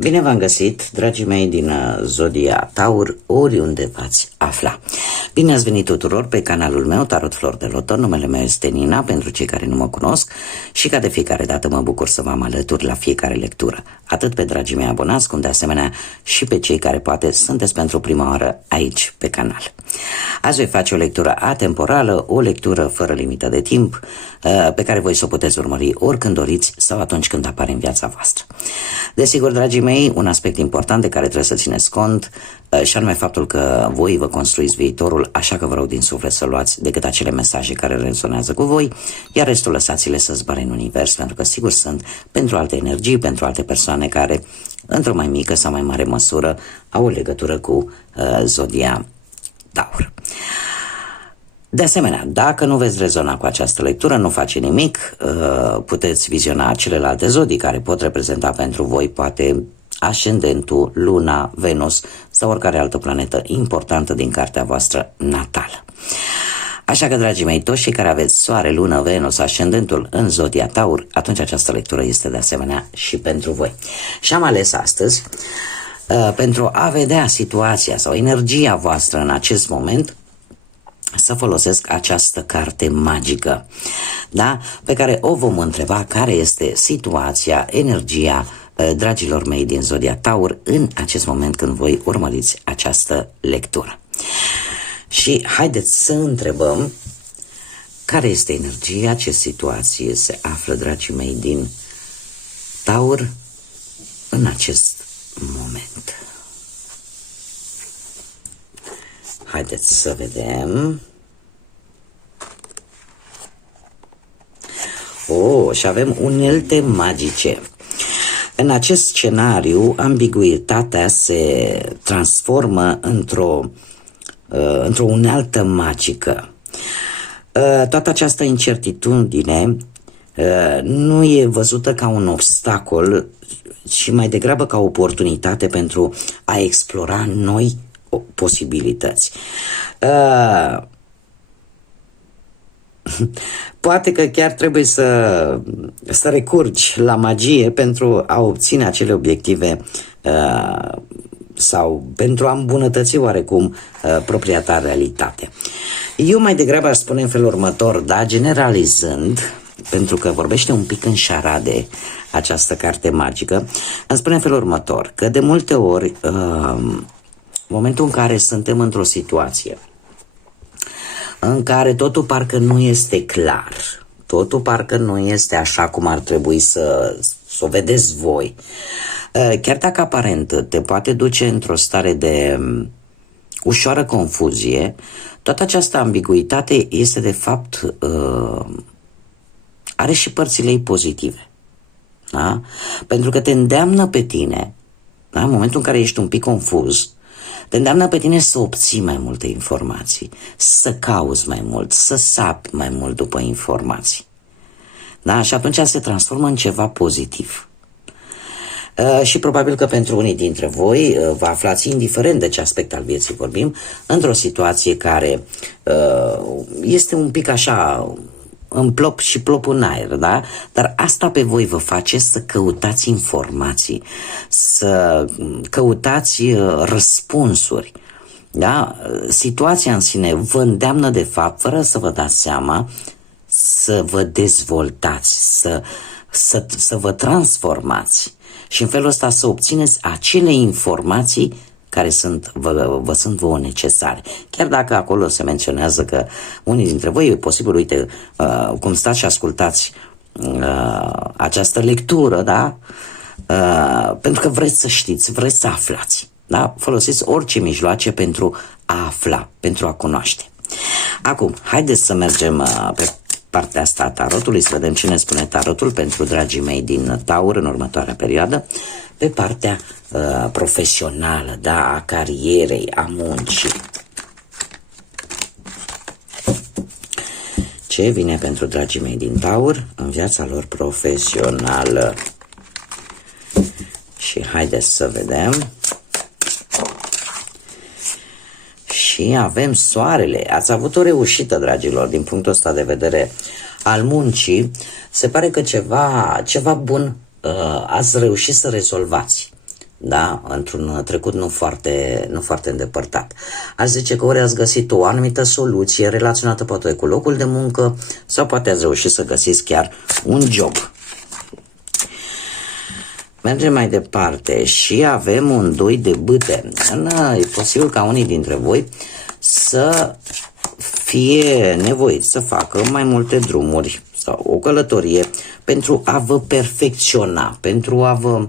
Bine v-am găsit, dragii mei din Zodia Taur, oriunde v-ați afla. Bine ați venit tuturor pe canalul meu, Tarot Flor de Loto. Numele meu este Nina, pentru cei care nu mă cunosc, și ca de fiecare dată mă bucur să vă am alături la fiecare lectură. Atât pe dragii mei abonați, cum de asemenea și pe cei care poate sunteți pentru prima oară aici pe canal. Azi voi face o lectură atemporală, o lectură fără limită de timp, pe care voi să o puteți urmări oricând doriți sau atunci când apare în viața voastră. Desigur, dragii mei, un aspect important de care trebuie să țineți cont, și anume faptul că voi vă construiți viitorul, așa că vă rog din suflet să luați decât acele mesaje care rezonează cu voi, iar restul lăsați-le să zboare în univers, pentru că sigur sunt pentru alte energii, pentru alte persoane care, într-o mai mică sau mai mare măsură, au o legătură cu Zodia Taur. De asemenea, dacă nu veți rezona cu această lectură, nu face nimic, puteți viziona celelalte zodii care pot reprezenta pentru voi poate ascendentul, luna, Venus sau oricare altă planetă importantă din cartea voastră natală. Așa că, dragii mei, toți cei care aveți soare, lună, Venus, ascendentul în Zodia Taur, atunci această lectură este de asemenea și pentru voi. Și am ales astăzi, pentru a vedea situația sau energia voastră în acest moment, să folosesc această carte magică, da? Pe care o vom întreba care este situația, energia dragilor mei din Zodia Taur în acest moment când voi urmăriți această lectură. Și haideți să întrebăm care este energia, ce situație se află, dragii mei din Taur, în acest moment. Haideți să vedem. Și avem unelte magice. În acest scenariu, ambiguitatea se transformă într-o unealtă magică. Toată această incertitudine nu e văzută ca un obstacol, ci mai degrabă ca o oportunitate pentru a explora noi posibilități. Poate că chiar trebuie să recurgi la magie pentru a obține acele obiective sau pentru a îmbunătăți oarecum propria ta realitate. Eu mai degrabă aș spune în felul următor, da, generalizând, pentru că vorbește un pic în șarade această carte magică, îmi spune în felul următor, că de multe ori momentul în care suntem într-o situație în care totul parcă nu este clar, totul parcă nu este așa cum ar trebui să o vedeți voi, chiar dacă aparent te poate duce într-o stare de ușoară confuzie, toată această ambiguitate este de fapt, are și părțile ei pozitive, da? Pentru că te îndeamnă pe tine, da? În momentul în care ești un pic confuz, te îndeamnă pe tine să obții mai multe informații, să cauți mai mult, să sapi mai mult după informații. Da? Și atunci se transformă în ceva pozitiv. Și probabil că pentru unii dintre voi vă aflați, indiferent de ce aspect al vieții vorbim, într-o situație care este un pic așa în plop și plop în aer, da? Dar asta pe voi vă face să căutați informații, să căutați răspunsuri, da? Situația în sine vă îndeamnă de fapt, fără să vă dați seama, să vă dezvoltați, să vă transformați și în felul ăsta să obțineți acele informații care vă sunt vouă necesare. Chiar dacă acolo se menționează că unii dintre voi, e posibil, uite, cum stați și ascultați această lectură, da? Pentru că vreți să știți, vreți să aflați, da? Folosiți orice mijloace pentru a afla, pentru a cunoaște. Acum, haideți să mergem pe partea asta a tarotului, să vedem ce ne spune tarotul pentru dragii mei din Taur în următoarea perioadă, pe partea profesională, da, a carierei, a muncii. Ce vine pentru dragii mei din Taur în viața lor profesională? Și haideți să vedem. Și avem soarele. Ați avut o reușită, dragilor, din punctul ăsta de vedere al muncii. Se pare că ceva bun ați reușit să rezolvați. da? Într-un trecut nu foarte îndepărtat. Aș zice că ori ați găsit o anumită soluție relaționată poate cu locul de muncă sau poate ați reușit să găsiți chiar un job. Mergem mai departe și avem un 2 de bâte. E posibil ca unii dintre voi să fie nevoiți să facă mai multe drumuri sau o călătorie pentru a vă perfecționa, pentru a vă,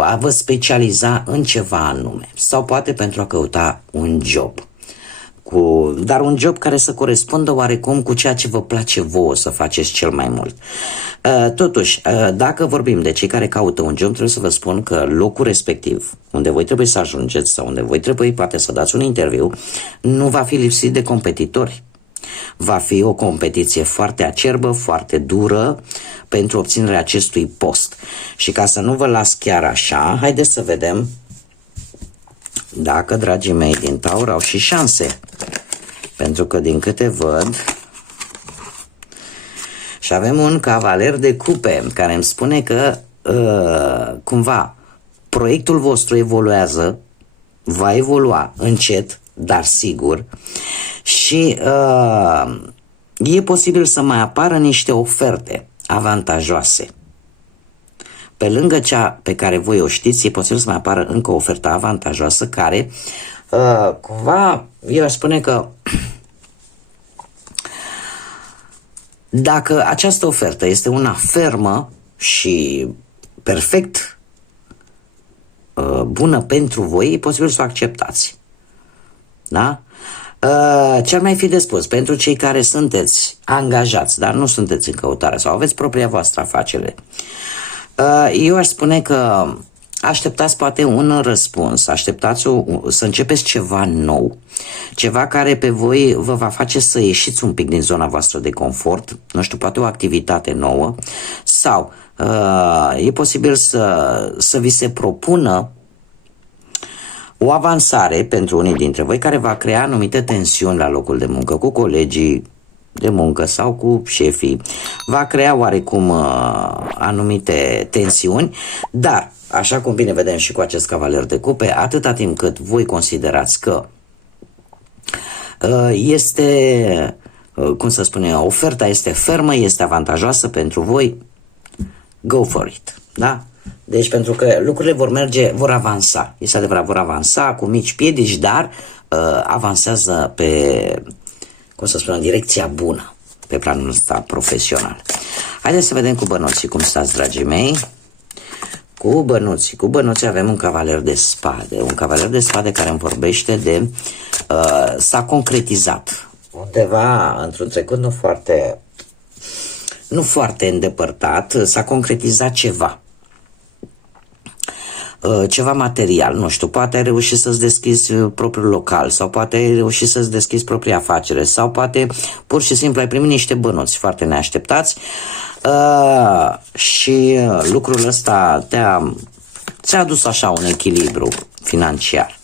a vă specializa în ceva anume sau poate pentru a căuta un job. Dar un job care să corespundă oarecum cu ceea ce vă place vouă să faceți cel mai mult. Totuși, dacă vorbim de cei care caută un job, trebuie să vă spun că locul respectiv, unde voi trebuie să ajungeți sau unde voi trebuie poate să dați un interviu, nu va fi lipsit de competitori. Va fi o competiție foarte acerbă, foarte dură pentru obținerea acestui post. Și ca să nu vă las chiar așa, haideți să vedem dacă, dragii mei din Taur, au și șanse. Pentru că, din câte văd, și avem un cavaler de cupe care îmi spune că, cumva, proiectul vostru evoluează, va evolua încet, dar sigur, și e posibil să mai apară niște oferte avantajoase. Pe lângă cea pe care voi o știți, e posibil să mai apară încă o ofertă avantajoasă care, cumva, eu aș spune că dacă această ofertă este una fermă și perfect bună pentru voi, e posibil să o acceptați. Da? Ce-ar mai fi de spus pentru cei care sunteți angajați, dar nu sunteți în căutare sau aveți propria voastră afacere? Eu aș spune că așteptați poate un răspuns, așteptați să începeți ceva nou, ceva care pe voi vă va face să ieșiți un pic din zona voastră de confort, nu știu, poate o activitate nouă sau e posibil să vi se propună o avansare pentru unii dintre voi care va crea anumite tensiuni la locul de muncă cu colegii de muncă sau cu șefii, va crea oarecum anumite tensiuni, dar, așa cum bine vedem și cu acest cavaler de cupe, atâta timp cât voi considerați că este, cum să spun eu, oferta este fermă, este avantajoasă pentru voi, go for it, da? Deci pentru că lucrurile vor avansa, este adevărat, vor avansa cu mici piedici, dar avansează pe, cum să spun, în direcția bună, pe planul ăsta profesional. Haideți să vedem cu bănuții cum stați, dragii mei. Cu bănuții avem un cavaler de spade, care îmi vorbește de s-a concretizat undeva într-un trecut nu foarte îndepărtat, s-a concretizat ceva material, nu știu, poate ai reușit să-ți deschizi propriul local sau poate ai reușit să-ți deschizi propria afacere sau poate pur și simplu ai primit niște bănuți foarte neașteptați și lucrul ăsta ți-a adus așa un echilibru financiar.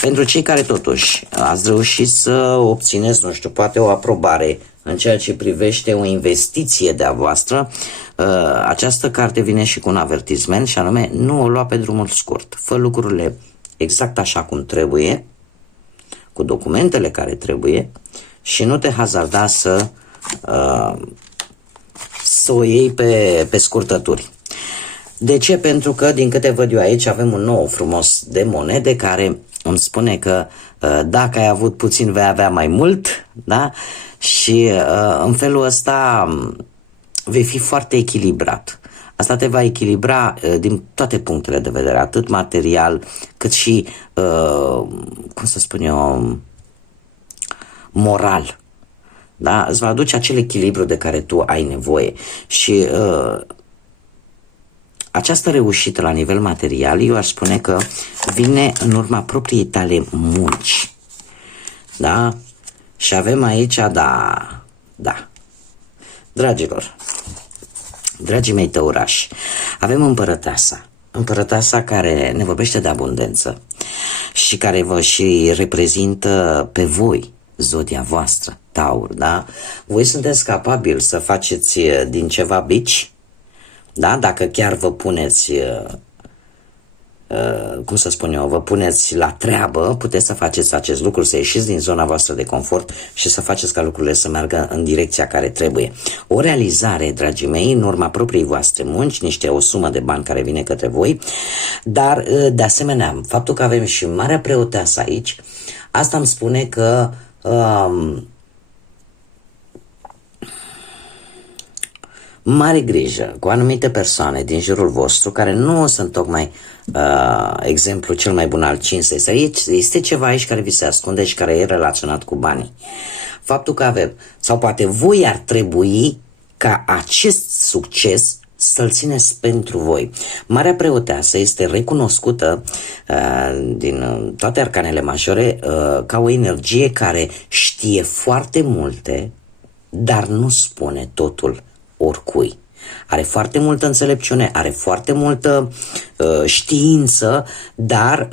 Pentru cei care totuși ați reușit să obțineți, nu știu, poate o aprobare în ceea ce privește o investiție de-a voastră, această carte vine și cu un avertisment și anume nu o lua pe drumul scurt. Fă lucrurile exact așa cum trebuie, cu documentele care trebuie și nu te hazarda să o iei pe scurtături. De ce? Pentru că, din câte văd eu aici, avem un nou frumos de monede care îmi spune că dacă ai avut puțin, vei avea mai mult, da? Și în felul ăsta vei fi foarte echilibrat. Asta te va echilibra din toate punctele de vedere, atât material, cât și, cum să spun eu, moral. Da? Îți va aduce acel echilibru de care tu ai nevoie. Și această reușită la nivel material, eu aș spune că vine în urma propriei tale munci. Da? Și avem aici, da. Dragilor, dragii mei tăurași, avem împărăteasa care ne vorbește de abundență și care vă și reprezintă pe voi, zodia voastră, Taur, da? Voi sunteți capabili să faceți din ceva bici, da? Dacă chiar vă puneți cum să spun eu, vă puneți la treabă, puteți să faceți acest lucru, să ieșiți din zona voastră de confort și să faceți ca lucrurile să meargă în direcția care trebuie. O realizare, dragii mei, în urma propriei voastre munci, o sumă de bani care vine către voi, dar de asemenea, faptul că avem și Marea Preoteasă aici, asta îmi spune că mare grijă cu anumite persoane din jurul vostru care nu sunt tocmai exemplu cel mai bun al cinstei. Aici este ceva aici care vi se ascunde și care e relaționat cu banii. Faptul că avem, sau poate voi ar trebui ca acest succes să-l țineți pentru voi. Marea Preoteasă este recunoscută din toate arcanele majore ca o energie care știe foarte multe, dar nu spune totul oricui. Are foarte multă înțelepciune, are foarte multă știință, dar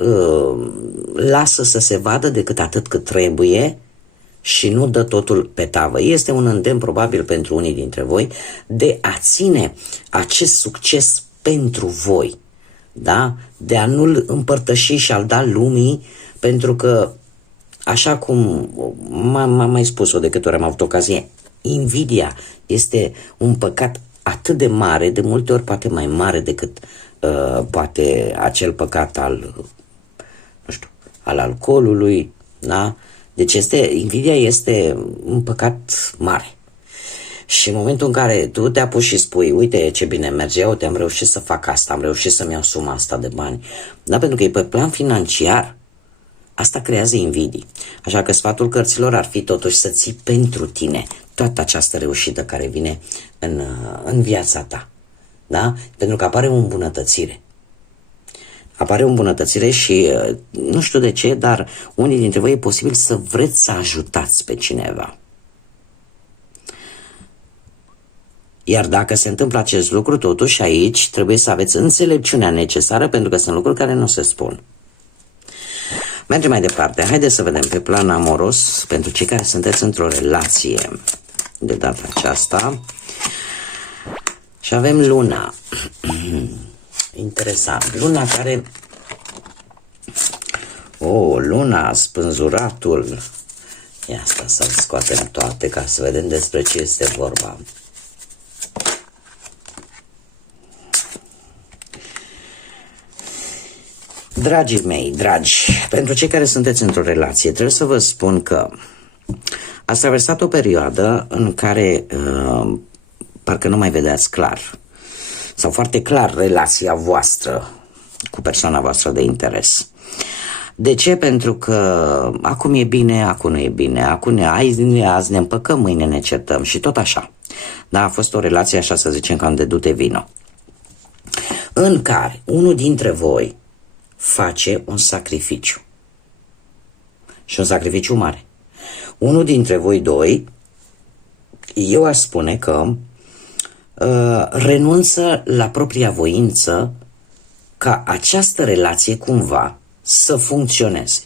lasă să se vadă decât atât cât trebuie și nu dă totul pe tavă. Este un îndemn probabil pentru unii dintre voi de a ține acest succes pentru voi, da? De a nu-l împărtăși și a-l da lumii, pentru că, așa cum m-am mai spus-o de câte ori am avut ocazie, invidia este un păcat atât de mare, de multe ori poate mai mare decât poate acel păcat al, nu știu, al alcoolului, da? Deci invidia este un păcat mare. Și în momentul în care tu te apuci și spui, uite ce bine merge, uite, am reușit să fac asta, am reușit să-mi iau suma asta de bani, da? Pentru că e pe plan financiar, asta creează invidii. Așa că sfatul cărților ar fi totuși să ții pentru tine toată această reușită care vine în viața ta. Da? Pentru că apare o îmbunătățire. Apare o îmbunătățire și nu știu de ce, dar unii dintre voi e posibil să vreți să ajutați pe cineva. Iar dacă se întâmplă acest lucru, totuși aici trebuie să aveți înțelepciunea necesară, pentru că sunt lucruri care nu se spun. Mergem mai departe. Haideți să vedem pe plan amoros, pentru cei care sunteți într-o relație de data aceasta. Și avem Luna. Interesant. Luna care... Luna, spânzuratul. Ia asta să-l scoatem toate ca să vedem despre ce este vorba. Dragii mei, dragi, pentru cei care sunteți într-o relație, trebuie să vă spun că ați traversat o perioadă în care parcă nu mai vedeați clar, sau foarte clar, relația voastră cu persoana voastră de interes. De ce? Pentru că acum e bine, acum nu e bine, acum azi ne împăcăm, mâine ne certăm și tot așa. Da, a fost o relație, așa să zicem, cam de du-te vino, în care unul dintre voi face un sacrificiu. Și un sacrificiu mare. Unul dintre voi doi, eu aș spune că renunță la propria voință ca această relație cumva să funcționeze.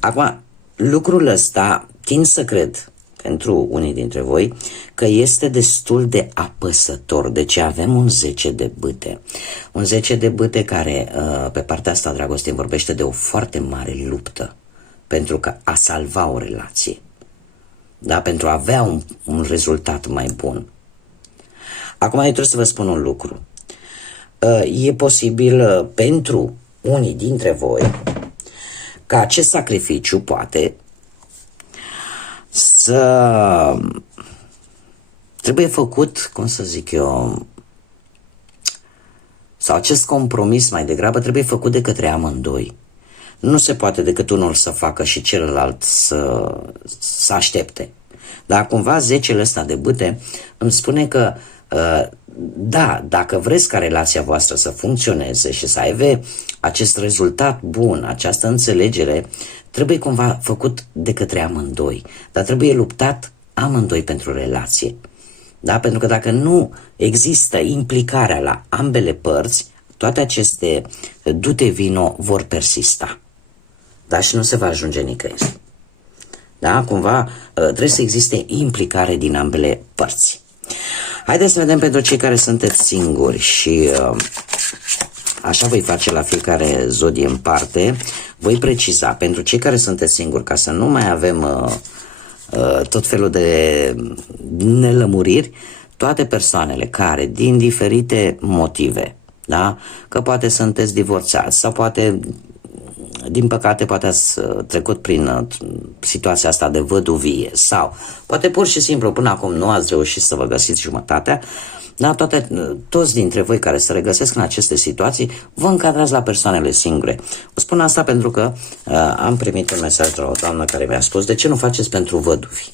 Acum, lucrul ăsta tind să cred, pentru unii dintre voi, că este destul de apăsător. Deci avem un 10 de bâte. Un 10 de bâte care, pe partea asta, dragoste, vorbește de o foarte mare luptă pentru că a salva o relație. Da? Pentru a avea un rezultat mai bun. Acum eu trebuie să vă spun un lucru. E posibil pentru unii dintre voi ca acest sacrificiu poate să trebuie făcut, cum să zic eu, sau acest compromis mai degrabă trebuie făcut de către amândoi. Nu se poate decât unul să facă și celălalt să aștepte. Dar cumva 10-le ăsta de bâte îmi spune că da, dacă vreți ca relația voastră să funcționeze și să aibă acest rezultat bun, această înțelegere, trebuie cumva făcut de către amândoi. Dar trebuie luptat amândoi pentru relație. Da? Pentru că dacă nu există implicarea la ambele părți, toate aceste dute vino vor persista. Da? Și nu se va ajunge nicăieri. Da? Cumva trebuie să existe implicare din ambele părți. Haideți să vedem pentru cei care sunteți singuri și așa voi face la fiecare zodie în parte. Voi preciza pentru cei care sunteți singuri, ca să nu mai avem tot felul de nelămuriri, toate persoanele care, din diferite motive, da? Că poate sunteți divorțați sau poate, din păcate, poate ați trecut prin situația asta de văduvie sau poate pur și simplu până acum nu ați reușit să vă găsiți jumătatea, da? Toți dintre voi care se regăsesc în aceste situații vă încadrați la persoanele singure. Vă spun asta pentru că am primit un mesaj de la o doamnă care mi-a spus: de ce nu faceți pentru văduvi?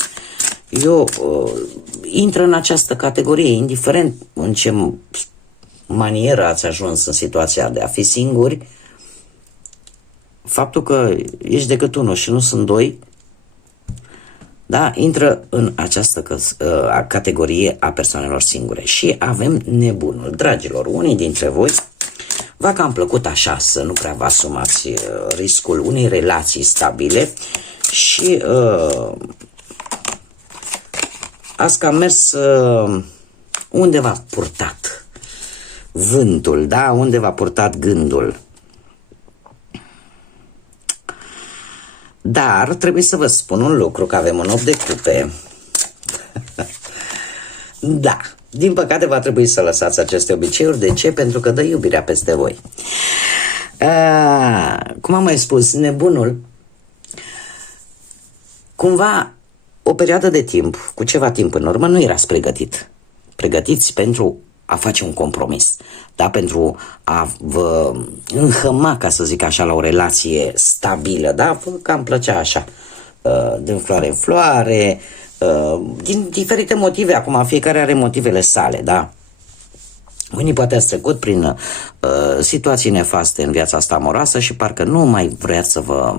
Eu intră în această categorie, indiferent în ce manieră ați ajuns în situația de a fi singuri. Faptul că ești decât unul și nu sunt doi, da, intră în această categorie a persoanelor singure. Și avem nebunul. Dragilor, unii dintre voi v-a cam plăcut așa să nu prea vă asumați riscul unei relații stabile și ați cam mers unde v-a purtat vântul, da? Unde v-a purtat gândul. Dar trebuie să vă spun un lucru, că avem un 8 de cupe. Da, din păcate va trebui să lăsați aceste obiceiuri. De ce? Pentru că dă iubirea peste voi. Cum am mai spus, nebunul, cumva, o perioadă de timp, cu ceva timp în urmă, nu erați pregătiți pentru a face un compromis, da? Pentru a vă înhăma, ca să zic așa, la o relație stabilă, da? Vă cam plăcea așa, din floare în floare, din diferite motive. Acum fiecare are motivele sale, da? Unii poate ați trecut prin situații nefaste în viața asta amoroasă și parcă nu mai vreați să vă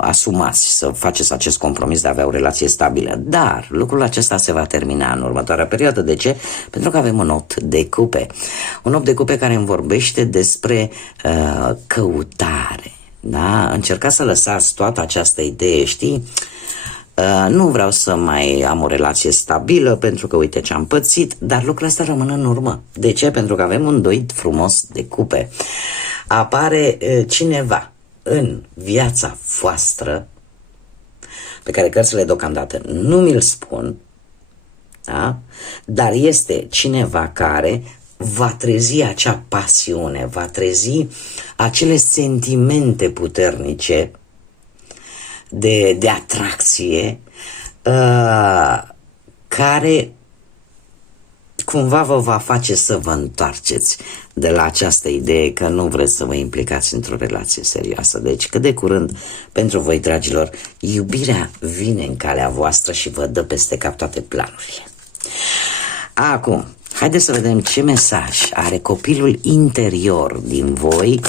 asumați, să faceți acest compromis de a avea o relație stabilă. Dar lucrul acesta se va termina în următoarea perioadă. De ce? Pentru că avem un 8 de cupe. Un 8 de cupe care îmi vorbește despre căutare. Da? Încercați să lăsați toată această idee, știi? Nu vreau să mai am o relație stabilă pentru că uite ce am pățit, dar lucrurile astea rămân în urmă. De ce? Pentru că avem un 2 frumos de cupe. Apare cineva în viața voastră pe care cărțile deocamdată nu mi-l spun, da? Dar este cineva care va trezi acea pasiune, va trezi acele sentimente puternice de atracție care cumva vă va face să vă întoarceți de la această idee că nu vreți să vă implicați într-o relație serioasă. Deci, cât de curând, pentru voi, dragilor, iubirea vine în calea voastră și vă dă peste cap toate planurile. Acum, haideți să vedem ce mesaj are copilul interior din voi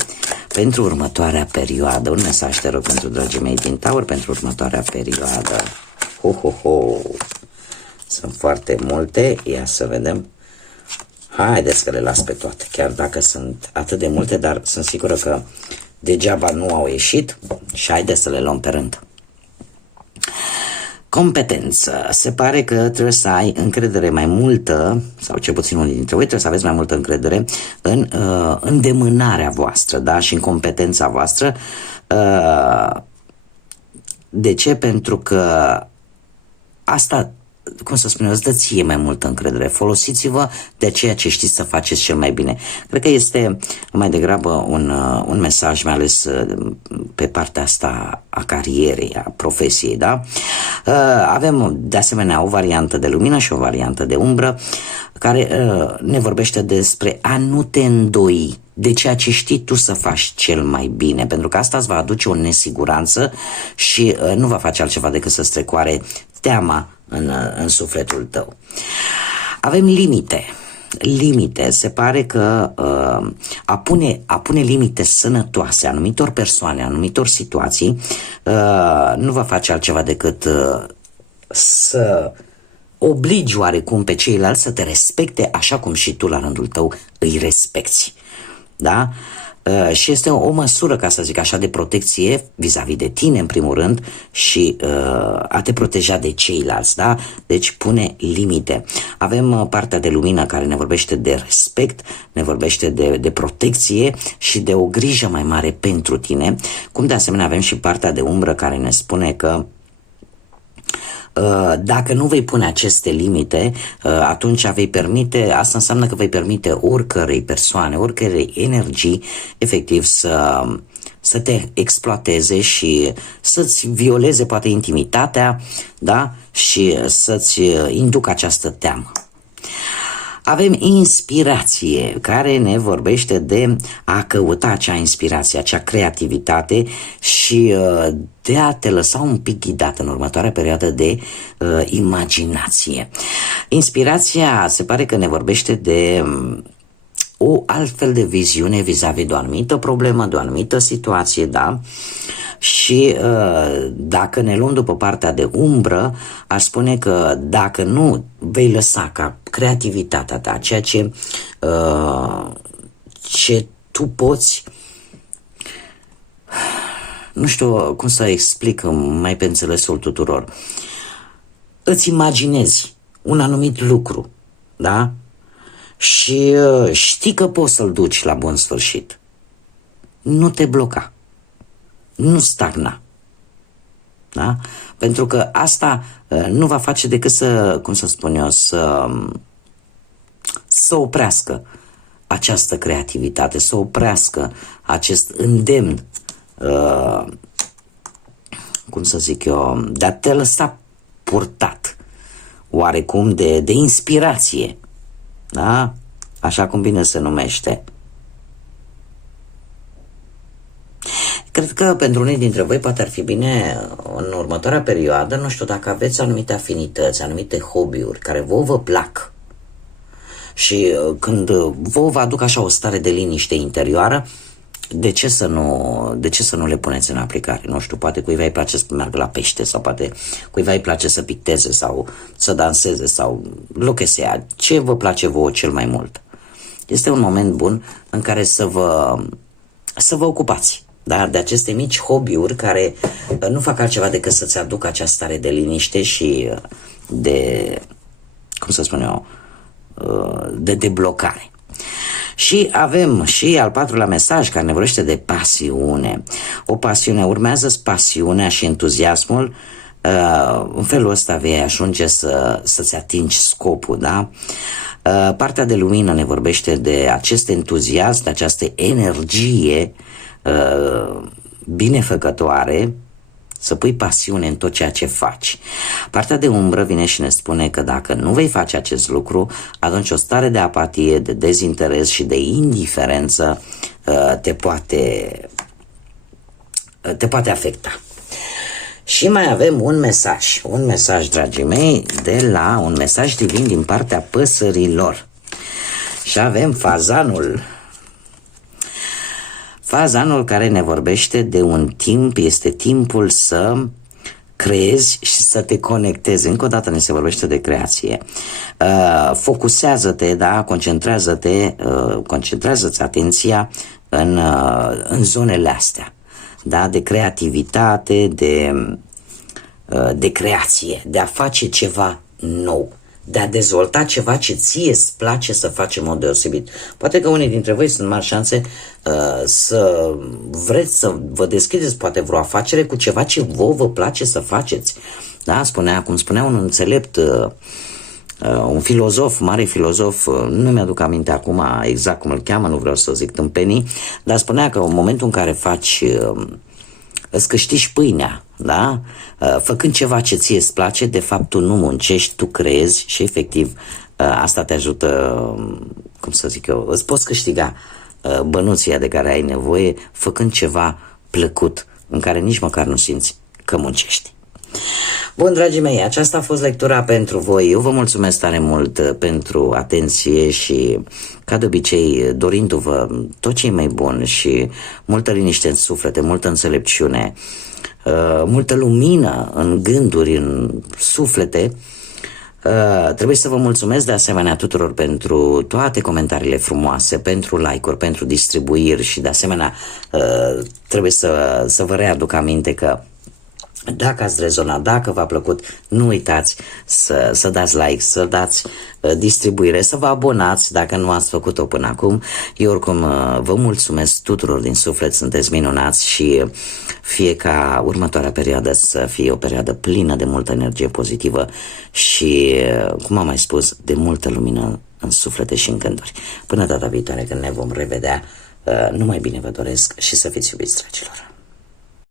pentru următoarea perioadă. Un mesaj, te rog, pentru dragii mei din Taur, pentru următoarea perioadă. Sunt foarte multe, ia să vedem. Haideți că le las pe toate, chiar dacă sunt atât de multe, dar sunt sigură că degeaba nu au ieșit și haideți să le luăm pe rând. Competență. Se pare că trebuie să ai încredere mai multă, sau cel puțin unii dintre voi trebuie să aveți mai multă încredere în îndemânarea voastră, da? Și în competența voastră. De ce? Pentru că asta, cum să spun eu, îți dă ție mai multă încredere. Folosiți-vă de ceea ce știți să faceți cel mai bine. Cred că este mai degrabă un mesaj, mai ales pe partea asta a carierei, a profesiei, da? Avem de asemenea o variantă de lumină și o variantă de umbră care ne vorbește despre a nu te îndoi de ceea ce știi tu să faci cel mai bine, pentru că asta îți va aduce o nesiguranță și nu va face altceva decât să strecoare teama în sufletul tău. Avem limite. Se pare că a pune limite sănătoase anumitor persoane, anumitor situații, nu va face altceva decât să obligi oarecum pe ceilalți să te respecte așa cum și tu la rândul tău îi respecti. Da? Și este o măsură, ca să zic așa, de protecție vis-a-vis de tine, în primul rând, și a te proteja de ceilalți, da? Deci pune limite. Avem partea de lumină care ne vorbește de respect, ne vorbește de protecție și de o grijă mai mare pentru tine, cum de asemenea avem și partea de umbră care ne spune că dacă nu vei pune aceste limite, atunci vei permite, asta înseamnă că vei permite oricărei persoane, oricărei energii, efectiv să te exploateze și să-ți violeze poate intimitatea, da? Și să-ți inducă această teamă. Avem inspirație, care ne vorbește de a căuta acea inspirație, acea creativitate și de a te lăsa un pic ghidat în următoarea perioadă de imaginație. Inspirația se pare că ne vorbește de o altfel de viziune vis-a-vis de o anumită problemă, de o anumită situație, da? Și dacă ne luăm după partea de umbră, aș spune că dacă nu vei lăsa ca creativitatea ta, ceea ce tu poți, nu știu cum să explic mai pe înțelesul tuturor, îți imaginezi un anumit lucru, da? Și știi că poți să-l duci la bun sfârșit. Nu te bloca. Nu stagna. Da? Pentru că asta nu va face decât să, cum să spun eu, să oprească această creativitate, să oprească acest îndemn, cum să zic eu, de a te lăsa purtat oarecum de inspirație. Da? Așa cum bine se numește. Cred că pentru unii dintre voi poate ar fi bine în următoarea perioadă, nu știu, dacă aveți anumite afinități, anumite hobby-uri care vă plac și când vă aduc așa o stare de liniște interioară, de ce să nu le puneți în aplicare? Nu știu, poate cuiva îi place să meargă la pește sau poate cuiva îi place să picteze sau să danseze sau loc sea. Ce vă place vouă cel mai mult? Este un moment bun în care să vă ocupați, da? De aceste mici hobby-uri care nu fac altceva decât să-ți aducă această stare de liniște și de, cum să spun eu, de deblocare. Și avem și al patrulea mesaj care ne vorbește de pasiune. O pasiune, urmează pasiunea și entuziasmul. În felul ăsta vei ajunge să-ți atingi scopul, da? Partea de lumină ne vorbește de acest entuziasm, de această energie binefăcătoare, să pui pasiune în tot ceea ce faci. Partea de umbră vine și ne spune că dacă nu vei face acest lucru, atunci o stare de apatie, de dezinteres și de indiferență te poate afecta. Și mai avem un mesaj, dragii mei, un mesaj divin din partea păsărilor. Și avem fazanul care ne vorbește de un timp, este timpul să creezi și să te conectezi. Încă o dată ne se vorbește de creație. Focusează-te, da, concentrează-ți atenția în zonele astea, da, de creativitate, de creație, de a face ceva nou, de a dezvolta ceva ce ție îți place să faci în mod deosebit. Poate că unii dintre voi sunt mari șanse să vreți să vă deschideți poate vreo afacere cu ceva ce vă place să faceți. Da? Cum spunea un înțelept, un filozof, mare filozof, nu mi-aduc aminte acum exact cum îl cheamă, nu vreau să zic tâmpenii, dar spunea că în momentul în care îți câștigi pâinea, da? Făcând ceva ce ție îți place, de fapt tu nu muncești, tu creezi și efectiv asta te ajută, cum să zic eu, îți poți câștiga bănuția de care ai nevoie făcând ceva plăcut în care nici măcar nu simți că muncești. Bun, dragii mei, aceasta a fost lectura pentru voi. Eu vă mulțumesc tare mult pentru atenție și, ca de obicei, dorindu-vă tot ce e mai bun și multă liniște în suflete, multă înțelepciune, multă lumină în gânduri, în suflete, Trebuie să vă mulțumesc de asemenea tuturor pentru toate comentariile frumoase, pentru like-uri, pentru distribuiri și de asemenea trebuie să vă readuc aminte că dacă ați rezonat, dacă v-a plăcut, nu uitați să dați like, să dați distribuire, să vă abonați dacă nu ați făcut-o până acum. Eu oricum vă mulțumesc tuturor din suflet, sunteți minunați și fie ca următoarea perioadă să fie o perioadă plină de multă energie pozitivă și, cum am mai spus, de multă lumină în suflete și în gânduri. Până data viitoare când ne vom revedea, numai bine vă doresc și să fiți iubiți, dragilor!